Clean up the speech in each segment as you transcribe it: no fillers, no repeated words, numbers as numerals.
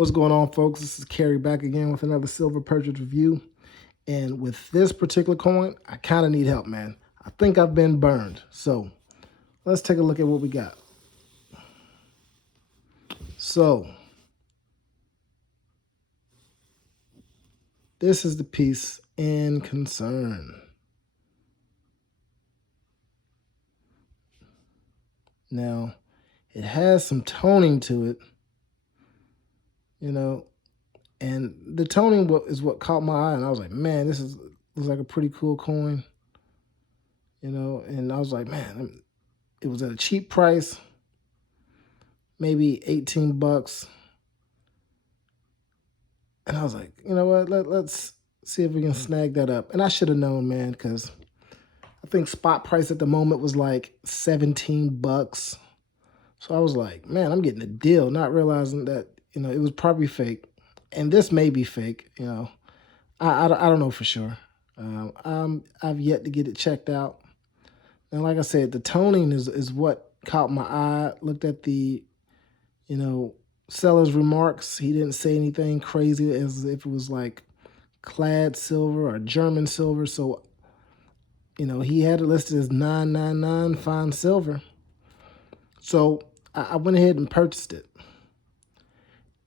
What's going on, folks? This is Kerry back again with another silver purchase review. And with this particular coin, I kind of need help, man. I think I've been burned. So let's take a look at what we got. So this is the piece in concern. Now, it has some toning to it, and the toning is what caught my eye. And I was like, man, looks like a pretty cool coin, and I was like, man, it was at a cheap price, maybe 18 bucks. And I was like, you know what? Let's see if we can snag that up. And I should have known, man, because I think spot price at the moment was like 17 bucks. So I was like, man, I'm getting a deal, not realizing that, it was probably fake. And this may be fake, I don't know for sure. I've yet to get it checked out. And like I said, the toning is what caught my eye. Looked at the, you know, seller's remarks. He didn't say anything crazy as if it was like clad silver or German silver. So, he had it listed as 999 fine silver. So I went ahead and purchased it.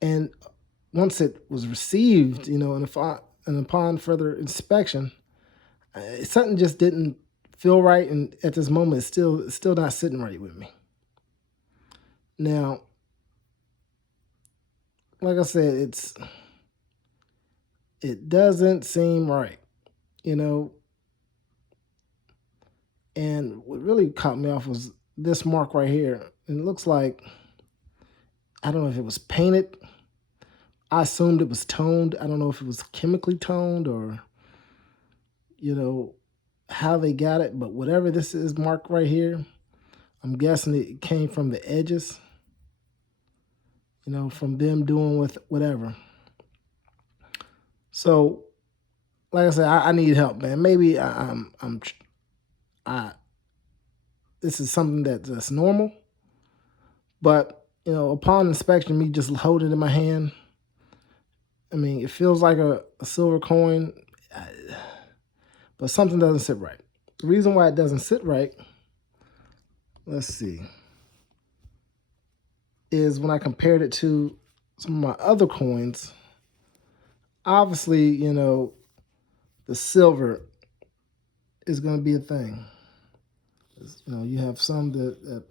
And once it was received, and upon further inspection, something just didn't feel right. And at this moment, it's still not sitting right with me. Now, like I said, it doesn't seem right, you know. And what really caught me off was this mark right here. And it looks like, I don't know if it was painted. I assumed it was toned. I don't know if it was chemically toned or, how they got it. But whatever this is marked right here, I'm guessing it came from the edges, from them doing with whatever. So, like I said, I need help, man. Maybe I this is something that's normal, but upon inspection, me just holding it in my hand, I mean, it feels like a silver coin, but something doesn't sit right. The reason why it doesn't sit right, let's see, is when I compared it to some of my other coins. Obviously, the silver is going to be a thing. You have some that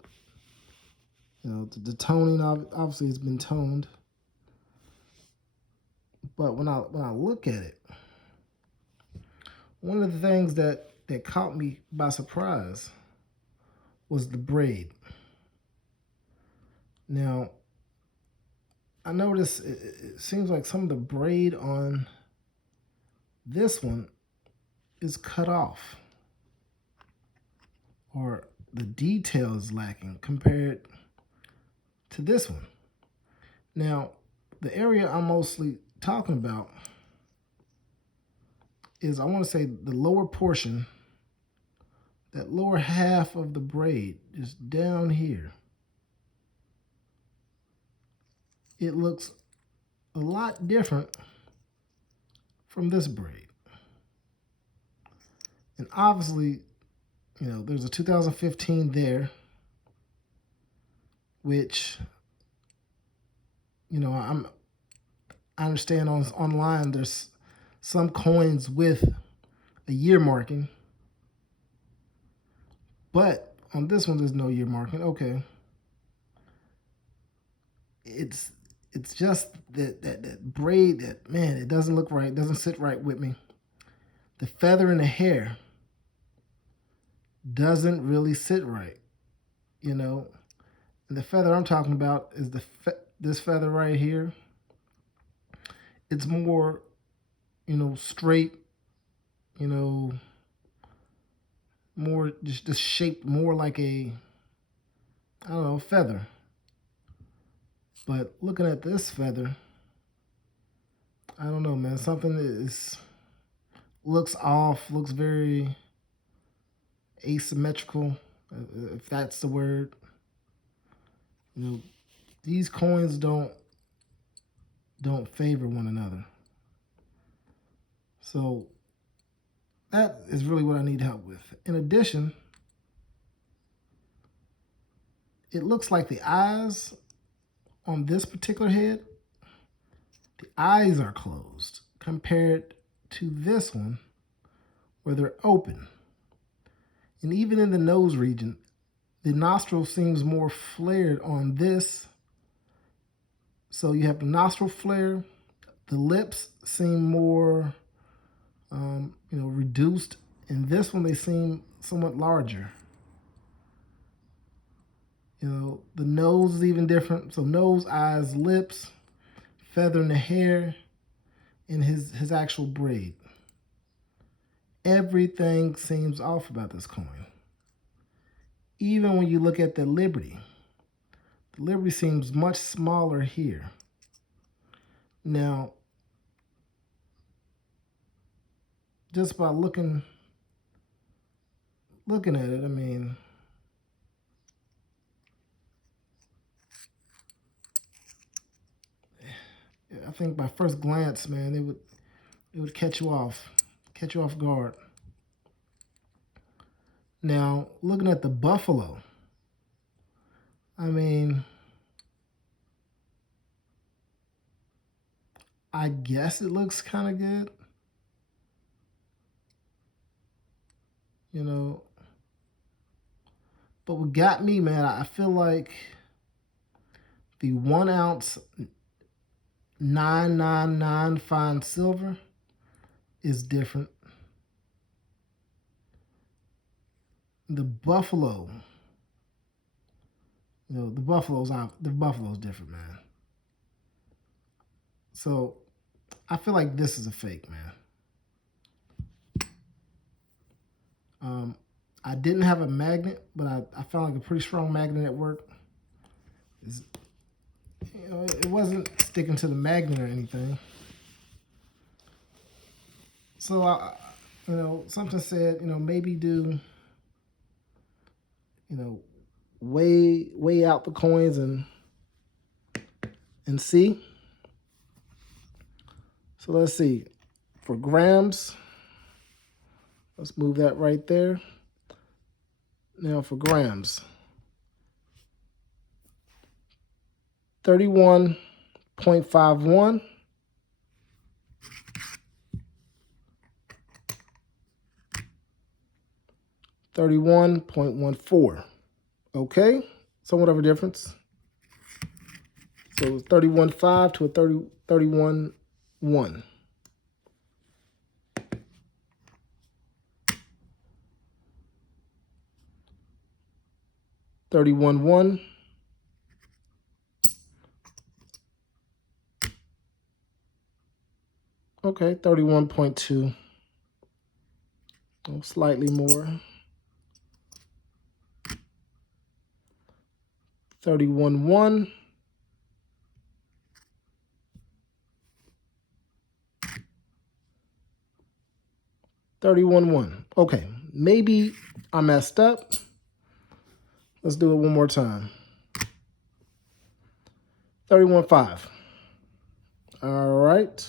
the toning obviously has been toned, but when I look at it, one of the things that caught me by surprise was the braid. Now, I noticed it seems like some of the braid on this one is cut off, or the detail is lacking compared to this one. Now, the area I'm mostly talking about is, I want to say, the lower portion, that lower half of the braid is down here. It looks a lot different from this braid. And obviously, there's a 2015 there, which, I understand online there's some coins with a year marking, but on this one there's no year marking. Okay. It's just that braid that, man, it doesn't look right, it doesn't sit right with me. The feather in the hair doesn't really sit right, And the feather I'm talking about is this feather right here. It's more, straight, more just shaped more like a, I don't know, feather. But looking at this feather, I don't know, man. Something looks off, looks very asymmetrical, if that's the word. These coins don't don't favor one another. So that is really what I need help with. In addition, it looks like the eyes on this particular head, the eyes are closed compared to this one where they're open. And even in the nose region, the nostril seems more flared on this. So you have the nostril flare, the lips seem more reduced. In this one, they seem somewhat larger. The nose is even different. So nose, eyes, lips, feather in the hair, and his actual braid. Everything seems off about this coin. Even when you look at the Liberty seems much smaller here. Now, just by looking at it, I mean, I think by first glance, man, it would catch you off guard. Now, looking at the Buffalo, I mean, I guess it looks kind of good. But what got me, man, I feel like the 1 ounce 999 fine silver is different. The Buffalo, the Buffalo's different, man. So I feel like this is a fake, man. I didn't have a magnet, but I found like a pretty strong magnet at work. It wasn't sticking to the magnet or anything. So something said, maybe do, weigh out the coins and see. So let's see. For grams, let's move that right there. Now for grams, 31.51. 31.14. Okay, somewhat of a difference. So it's 31.5 to a 31.1. $31.1. Okay, 31.2. Slightly more. 31.1. 31.1. Okay, maybe I messed up. Let's do it one more time. 31.5. All right.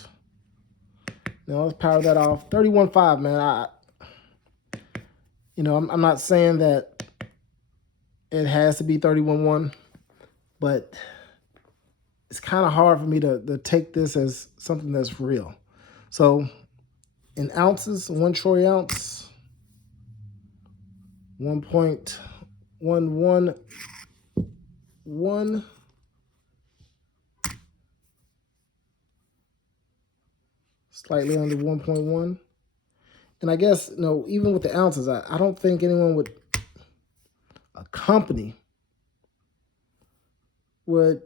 Now let's power that off. 31.5, man. I'm not saying that it has to be 31.1, but it's kind of hard for me to take this as something that's real. So in ounces, 1 troy ounce, 1.111, slightly under 1.1. And I guess, even with the ounces, I don't think anyone would, a company would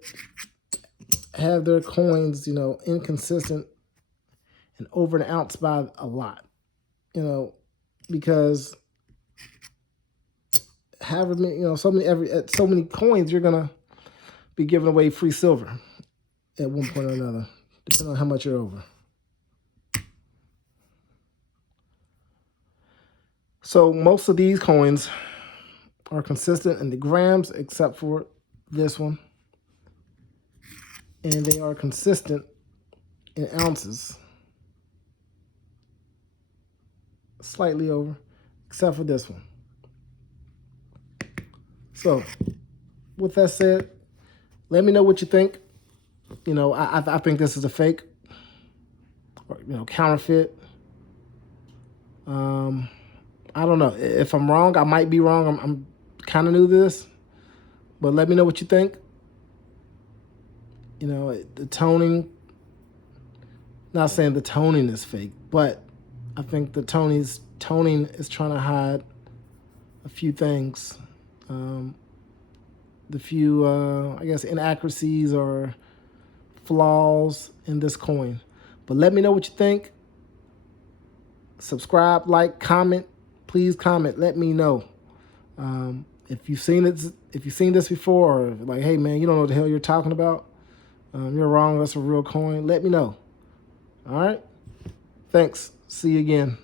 have their coins, inconsistent and over an ounce by a lot, because however many, so many coins, you're gonna be giving away free silver at one point or another, depending on how much you're over. So most of these coins are consistent in the grams, except for this one. And they are consistent in ounces. Slightly over, except for this one. So, with that said, let me know what you think. You know, I think this is a fake, or, you know, counterfeit. I don't know. If I'm wrong, I might be wrong. I'm kind of new to this, but let me know what you think. You know, the toning, not saying the toning is fake, but I think the toning is trying to hide a few things. The few, I guess, inaccuracies or flaws in this coin. But let me know what you think. Subscribe, like, comment. Please comment. Let me know. If you've seen this before, or like, hey man, you don't know what the hell you're talking about. You're wrong. That's a real coin. Let me know. All right. Thanks. See you again.